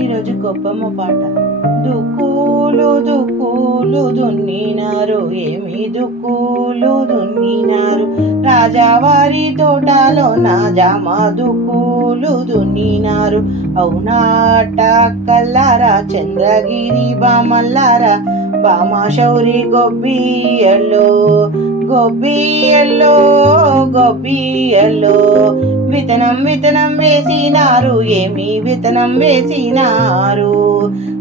ఈరోజు గొప్పమ్మ పాట. దుక్కులు దుక్కులు దున్నినారు, ఏమి దుక్కులు దున్నినారు, రాజావారి తోటలో నా జామ దుక్కులు దున్నినారు. అవునాట కల్లారా చంద్రగిరి బామల్లారా, బామా శౌరి గొబ్బియల్లో గొబ్బియల్లో గొబ్బియల్లో. విత్తనం విత్తనం వేసినారు, ఏమి విత్తనం వేసినారు,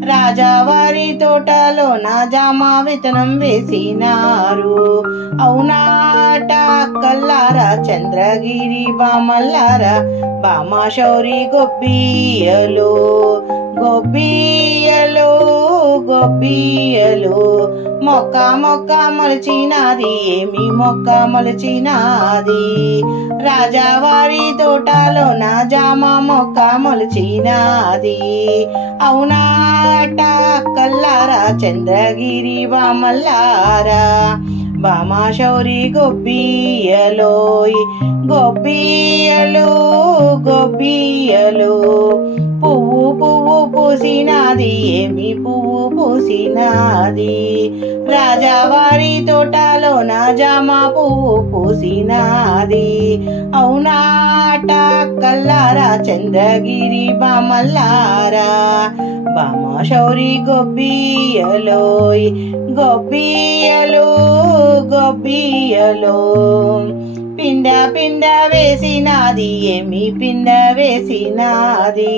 రాజావారి తోటలో నా జామ విత్తనం వేసినారు. అవునాట కల్లారా చంద్రగిరి బామల్లారా, బామా శౌరి గొబ్బియలో గొబ్బియలో గొబ్బియలో. మొక్క మొక్క మొలిచినాది, ఏమి మొక్క మొలిచినాది, రాజావారి తోటలో నా జామ మొక్క మొలిచినాది. అవునాట కల్లారా చంద్రగిరి బామల్లారా, బామా శౌరి గొబ్బియలో గొబ్బియలో గొబ్బియలో. పువ్వు పువ్వు పూసినాది, ఏమి పువ్వు పూసినాది, రాజావారి తోటలో నా జామ పువ్వు పూసినాది. అవునాట కల్లారా చంద్రగిరి బామల్లారా, బామా శౌరి గొబ్బియలో గొబ్బియలో గొబ్బియలో. పిండ పిండ వేసినాది, ఏమి పిండ వేసినాది,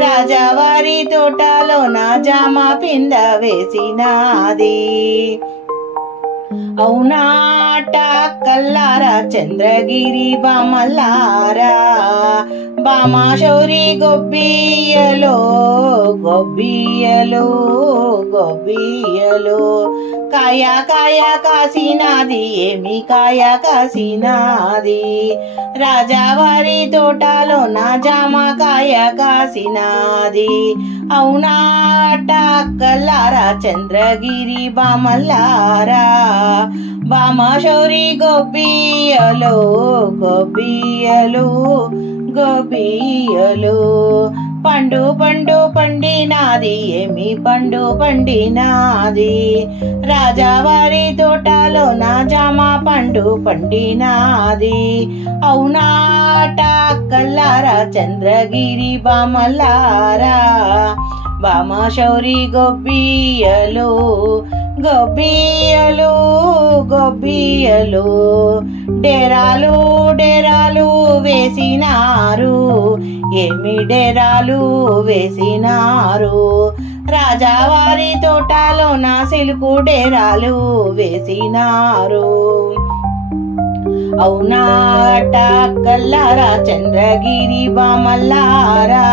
రాజావారి తోటలో నా జామ పిండ వేసినాది. అవునాట కల్లారా చంద్రగిరి బామల్లారా, బామా శౌరి గొబ్బియలో గొబ్బియలో గొబ్బియలో. కాయ కాయ కాసినాది, ఏమి కాయ కాసినాది, రాజావారి తోటలో నా జామ కాయ కాసినాది. అవునాట కల్లారా చంద్రగిరి బామల్లారా, బామా శౌరి గొబ్బియలో గొబ్బియలో గొబ్బియలో. పండు పండు పండినాది, ఏమి పండు పండినాది, రాజావారి తోటలో నా జామ పండు పండినాది. అవునాట కల్లారా చంద్రగిరి బామల్లారా, బామా శౌరి గొబ్బియలో గొబ్బియలో గొబ్బియలో. డేరాలు డేరాలు వేసినారు, ఏమి డేరాలు వేసినారు, రాజావారి తోటలో నా సిలుకు డేరాలు వేసినారు. అవునాట కల్లారా చంద్రగిరి బామల్లారా,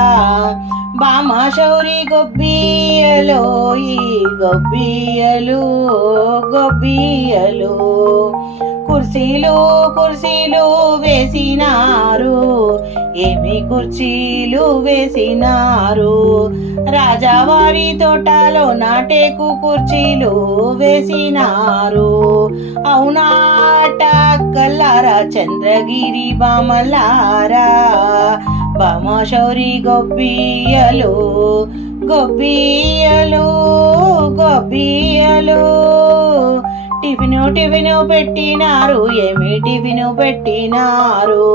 బామా శౌరి గొబ్బియలో గొబ్బియలో గొబ్బియలో. కుర్చీలు కుర్చీలు వేసినారు, ఏమి కుర్చీలు వేసినారు, రాజావారి తోటలో నాటేకు కుర్చీలు వేసినారు. అవునాట కల్లారా చంద్రగిరి బామల్లారా, బామా శౌరి గొబ్బియలో గొబ్బియలో గొబ్బియలో. టిఫిను టిఫిను పెట్టినారు, ఏమి టిఫిను పెట్టినారు,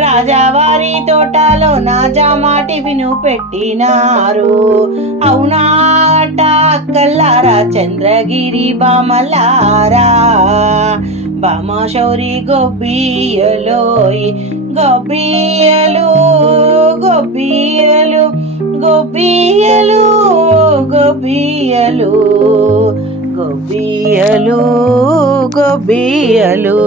రాజావారి తోటలో నా జామ టిఫిను పెట్టినారు. అవునాట కల్లారా చంద్రగిరి బామల్లారా, బామా శౌరి గొబ్బియలో గొబ్బియలో గొబ్బియలో గొబ్బియలో గొబ్బియలో గొబ్బియలో గొబ్బియలో.